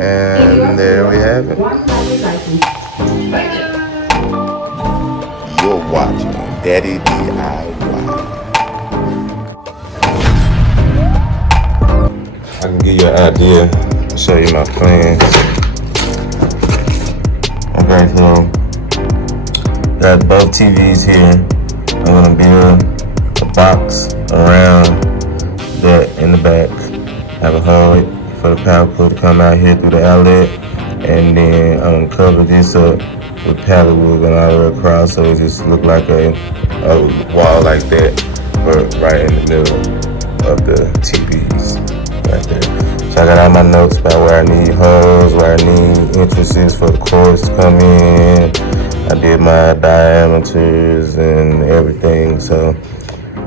And there we have it. You're watching Daddy DIY. I can give you an idea, show you my plans. Okay, so got both TVs here. I'm gonna build a box around that in the back. Have a hole for the power cord to come out here through the outlet, and then I'm gonna cover this up with pallet wood going all the way across, so it just look like a wall like that, but right in the middle of the TVs, right there. So I got all my notes about where I need holes, where I need entrances for the cords to come in. I did my diameters and everything, so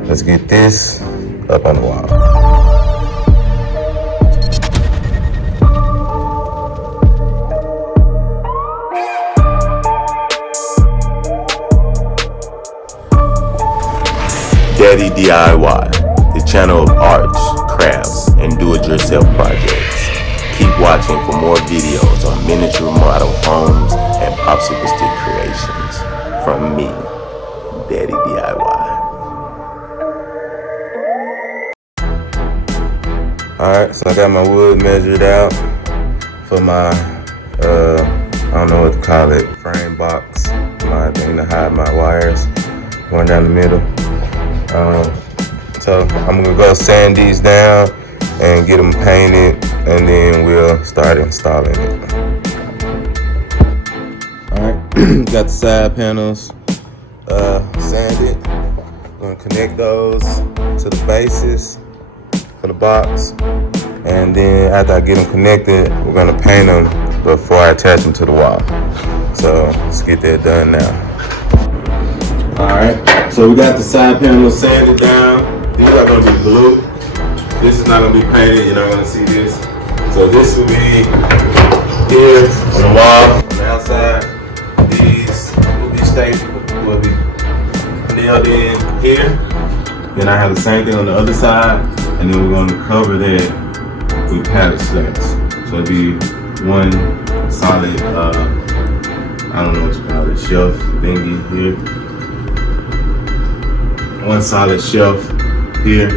let's get this up on the wall. Daddy DIY, the channel of arts, crafts, and do-it-yourself projects. Keep watching for more videos on miniature model homes and popsicle stick creations from me, Daddy DIY. Alright, so I got my wood measured out for my, I don't know what to call it, frame box, my thing to hide my wires going down the middle. So I'm gonna go sand these down and get them painted, and then we'll start installing it. Alright, got the side panels sanded. Gonna connect those to the bases for the box, and then after I get them connected, we're gonna paint them before I attach them to the wall. So let's get that done now. Alright, so we got the side panels sanded down. These are going to be blue. This is not going to be painted. You're not going to see this. So this will be here on the wall, on the outside. These will be stapled, will be nailed in here. Then I have the same thing on the other side. And then we're going to cover that with pallet slats. So it'll be one solid, I don't know what you call it, shelf thingy here. One solid shelf here.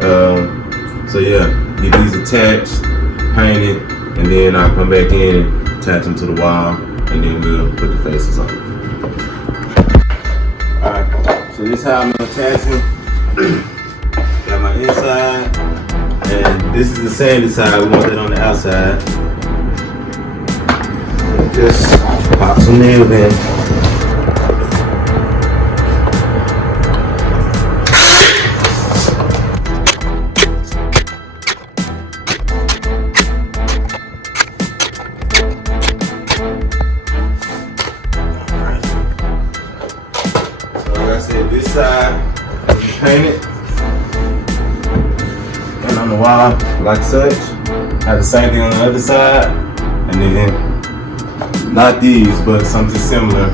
So yeah, get these attached, painted, and then I'll come back in and attach them to the wall, and then we'll put the faces on. Alright, so this is how I'm gonna attach them. Got my inside, and this is the sanded side. We want that on the outside. Just pop some nails in. This side will be painted and on the wall like such. Have the same thing on the other side, and then not these, but something similar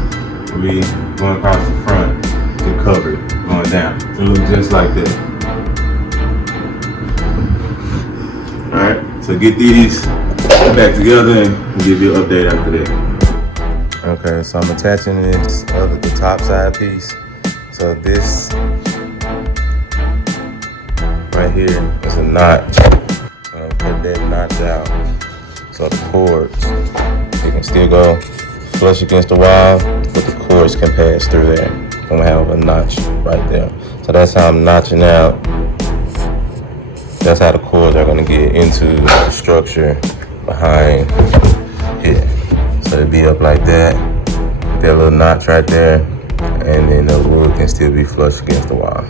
will be going across the front to cover it, going down. It'll look just like that. Alright, so get these back together and we'll give you an update after that. Okay, so I'm attaching this the top side piece. So this right here is a notch. I'm gonna put that notch out so the cords, you can still go flush against the wall, but the cords can pass through there. I'm gonna have a notch right there. So that's how I'm notching out. That's how the cords are gonna get into the structure behind here. So it'll be up like that, that little notch right there. And then the wood can still be flush against the wall.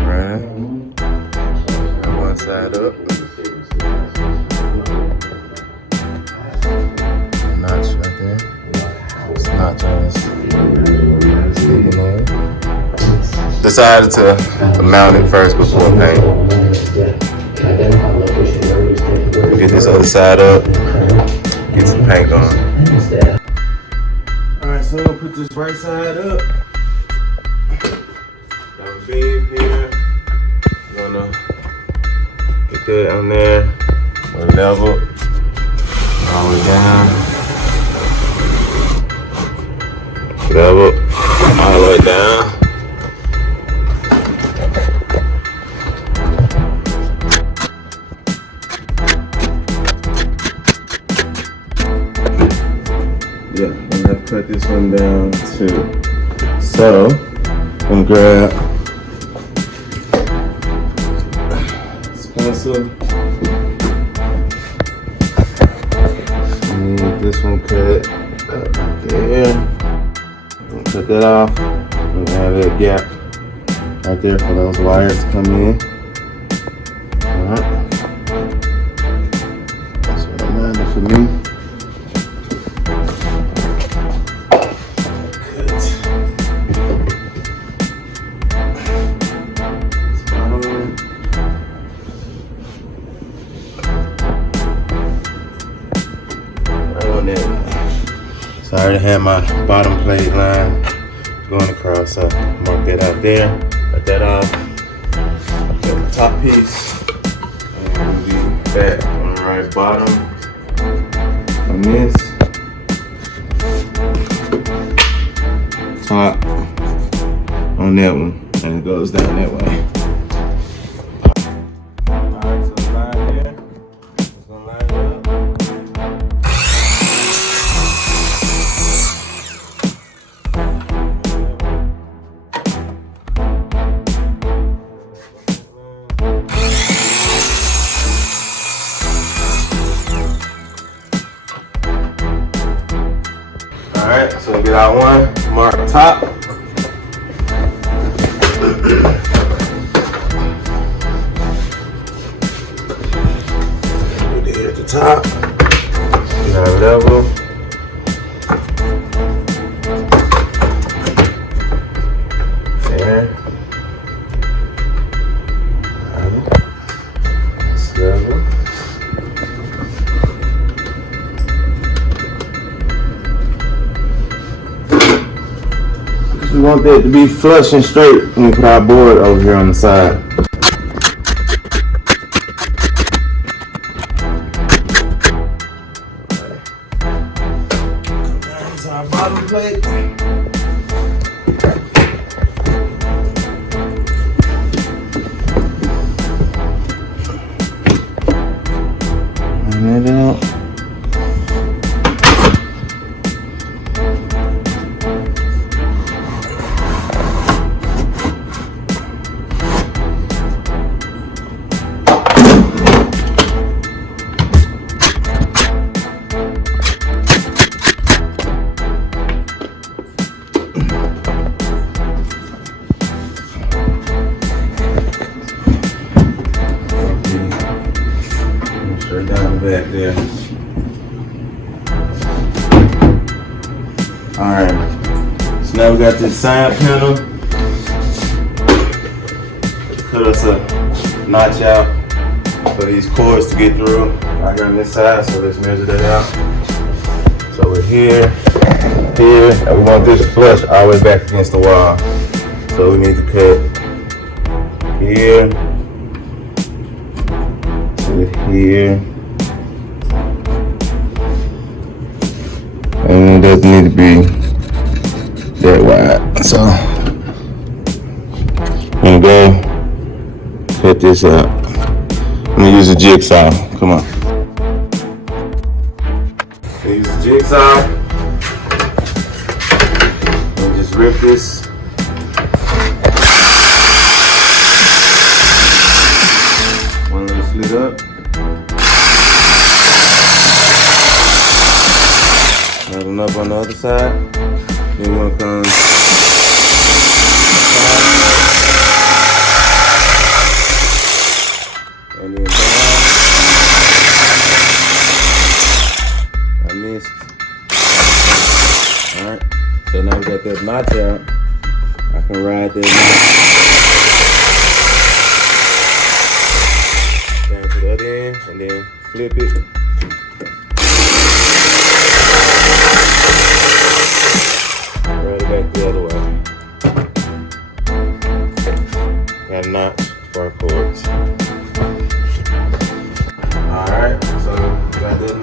Alright. One side up. Notch right there. It's notch on this. Decided to mount it first before paint. Get this other side up. Get some paint on. Alright, so I'm gonna put this right side up. Got a beam here. I'm gonna Put that on there. We'll level all the way down. Level all the way down. Yeah, I'm gonna have to cut this one down too. So, I'm gonna grab this pencil. Need this one cut up there. I'm gonna cut that off. I'm gonna have that gap right there for those wires to come in. Alright. That's what I'm minding for me. So I already had my bottom plate line going across, so mark that out there, cut that off, okay, the top piece, and we'll be back on the right bottom on this, top on that one, and it goes down that way. Alright, so the line there, it's gonna line it up. Alright, so we get out one, mark the top. Put it at the top. Get our level. There. That's level. We want that to be flush and straight when we put our board over here on the side. Down to our bottom plate. Line that out. Straight down the back there. Alright, so now we got this side panel. Cut us a notch out for these cords to get through. Right here on this side, so let's measure that out. So we're here, and we want this flush all the way back against the wall. So we need to cut here. Here, and it doesn't need to be that wide. So I'm gonna go cut this up. I'm gonna use a jigsaw. Come on. Use the jigsaw. And just rip this. One little slit up. Line up on the other side. Then you want to come and then come out. I missed. Alright. So now we got that notch out. I can ride that down to the other end and then flip it. Back the other way. Got a notch for our cords.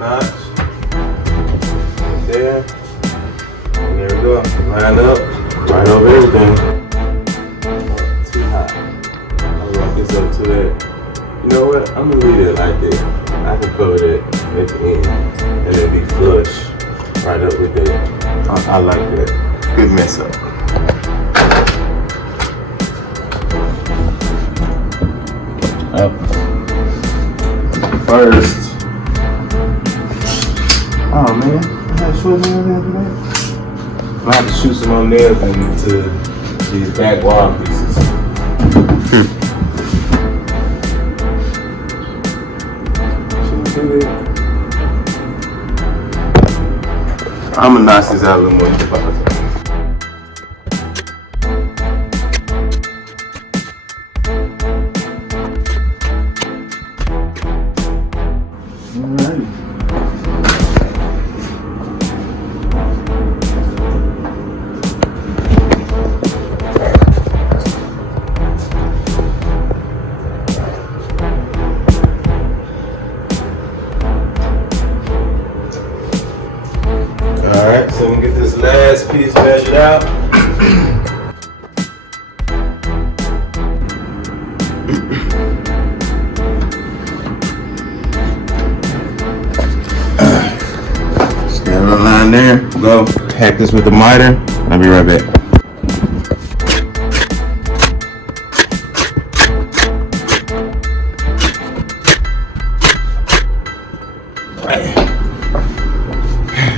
notch. There. And there we go. Line up. Right over everything. Too high. I'm gonna rock this up to that. You know what? I'm gonna leave it like that. I can cover that at the end. And it'll be flush. Right up with that. I like that. Good mess up. First. Oh man, I had short nails after that. I have to shoot some more nails into these back wall pieces. I'm gonna notch this out a little more. Alright, so we get this last piece measured out. Stand on the line there. Go hack this with the miter. I'll be right back.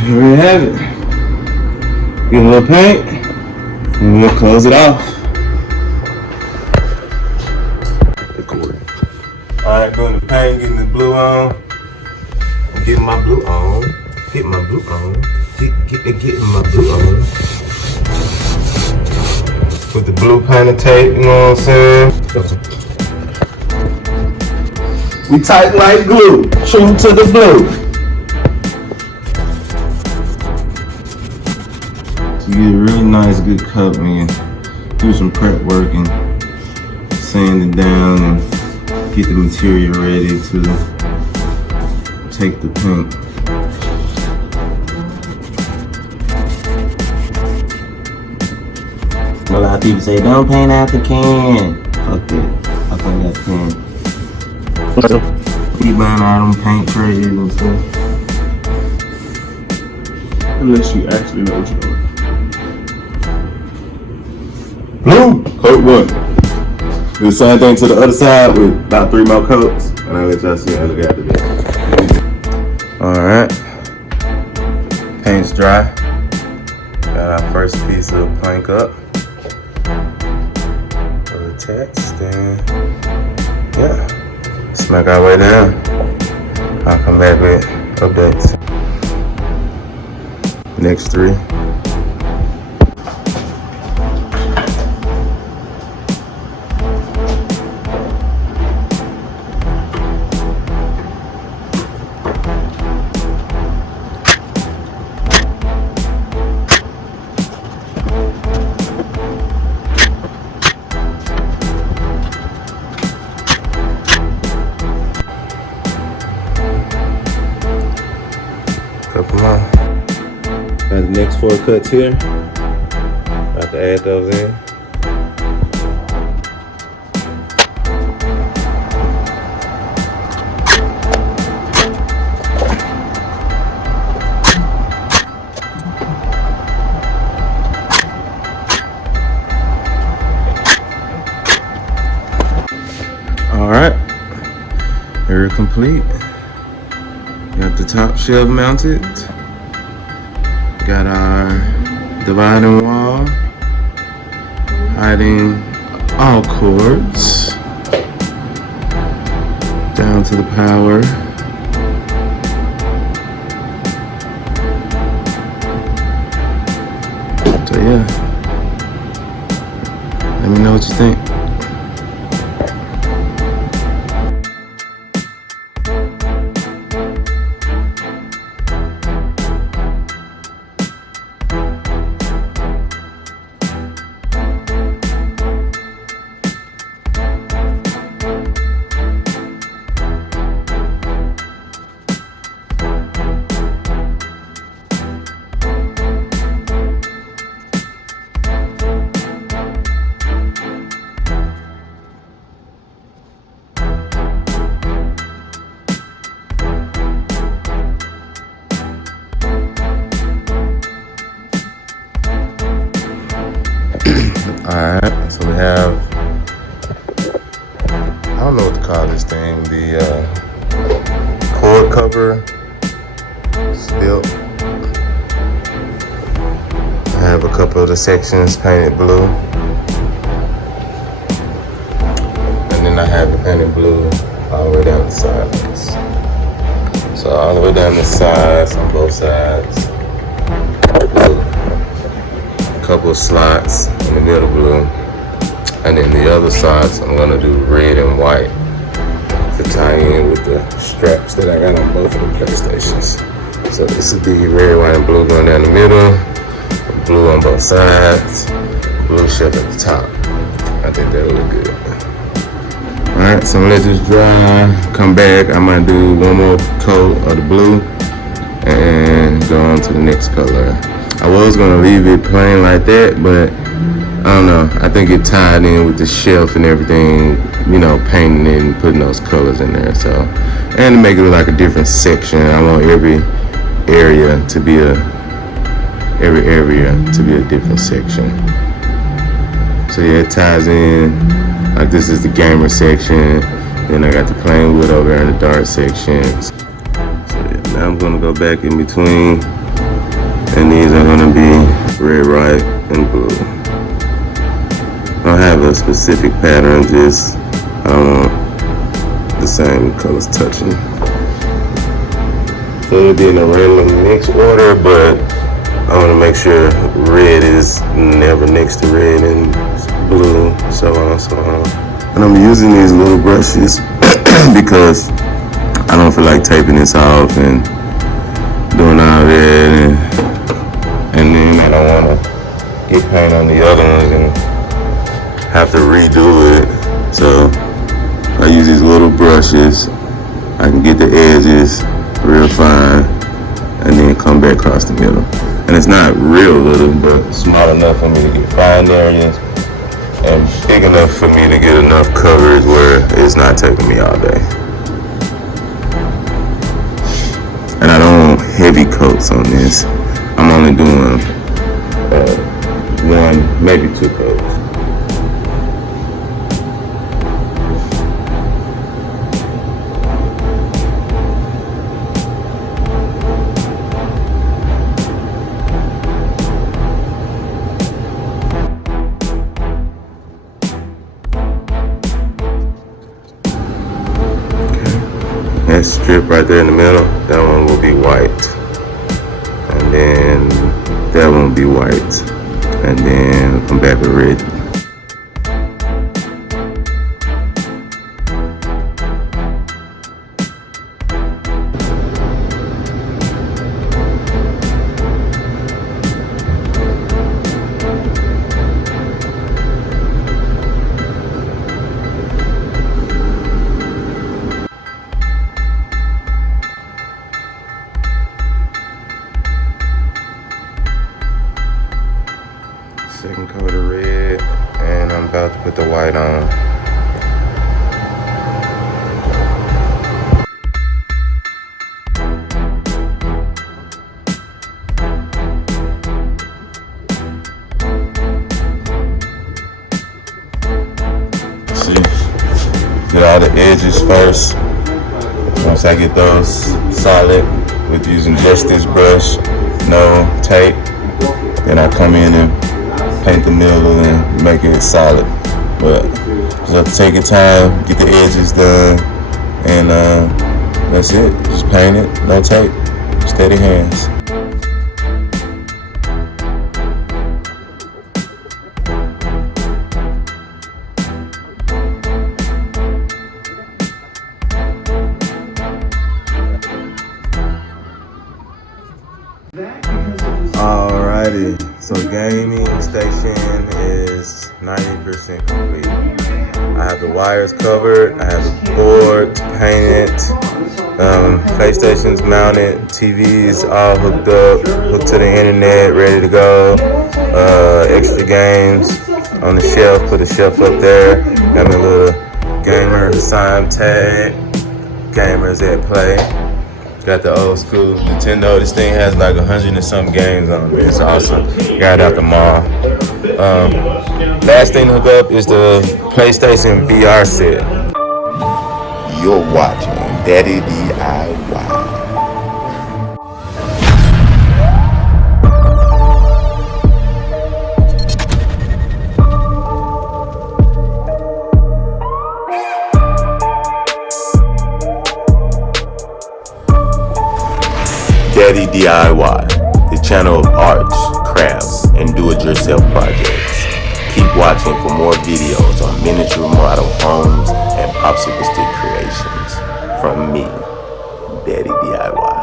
Here we have it. Get a little paint, and we'll close it off. Alright, doing the paint, getting the blue on. Getting my blue on. Getting my blue on. Getting my blue on. With the blue painted tape, you know what I'm saying? We tight like glue. True to the blue. You get a really nice good cut when you do some prep work and sand it down and get the material ready to take the paint. A lot of people say don't paint out the can. Fuck that. I paint out the can. Keep buying all them paint trays and stuff. Unless you actually know what you're doing. Boom! Coat one. Do the same thing to the other side with about 3 more coats, and I'll let y'all see how I look after that. Alright. Paint's dry. Got our first piece of plank up. For the text, and yeah. Smack our way down. I'll come back with updates. Next 3. Couple more. Got the next 4 cuts here. About to add those in. All right, we're complete. Got the top shelf mounted. Got our dividing wall, hiding all cords down to the power. So yeah, let me know what you think. don't know what to call this thing. The cord cover is built. I have a couple of the sections painted blue. And then I have it painted blue all the way down the sides. So all the way down the sides, on both sides, blue. A couple of slots in the middle blue. And then the other sides, I'm gonna do red and white to tie in with the straps that I got on both of the PlayStations. So this would be red, white, and blue going down the middle, blue on both sides, blue strip at the top. I think that'll look good. All right, so I'm gonna let this dry, come back. I'm gonna do one more coat of the blue and go on to the next color. I was gonna leave it plain like that, but I don't know. I think it tied in with the shelf and everything, you know, painting it and putting those colors in there. So, and to make it look like a different section. I want every area to be a different section. So yeah, it ties in. Like this is the gamer section. Then I got the plain wood over there in the dark section. So yeah, now I'm gonna go back in between, and these are gonna be red, white, and blue. I don't have a specific pattern, just I don't want the same colors touching. So it'll be in a random mix order, but I want to make sure red is never next to red and blue, so on, so on. And I'm using these little brushes because I don't feel like taping this off and doing all that, and then I don't want to get paint on the other ones and have to redo it. So I use these little brushes. I can get the edges real fine and then come back across the middle. And it's not real little, but small enough for me to get fine areas and big enough for me to get enough coverage where it's not taking me all day. And I don't want heavy coats on this. I'm only doing one, maybe two coats. That strip right there in the middle, that one will be white. And then that one will be white. And then I'll come back with red. Second coat of red, and I'm about to put the white on. See, get all the edges first. Once I get those solid with using just this brush, no tape, then I come in and paint the middle and make it solid. But just have to take your time, get the edges done, and that's it. Just paint it, no tape, steady hands. Alrighty, so gaming station is 90% complete. I have the wires covered, I have the board painted, PlayStation's mounted, TV's all hooked up, hooked to the internet, ready to go. Extra games on the shelf, put the shelf up there. Got my little gamer sign tag, gamers at play. Got the old school Nintendo. This thing has like 100 and some games on it. It's awesome. Got it out the mall. Last thing to hook up is the PlayStation VR set. You're watching Daddy DIY. Daddy DIY, the channel of arts, crafts, and do-it-yourself projects. Keep watching for more videos on miniature model homes and popsicle stick creations from me, Daddy DIY.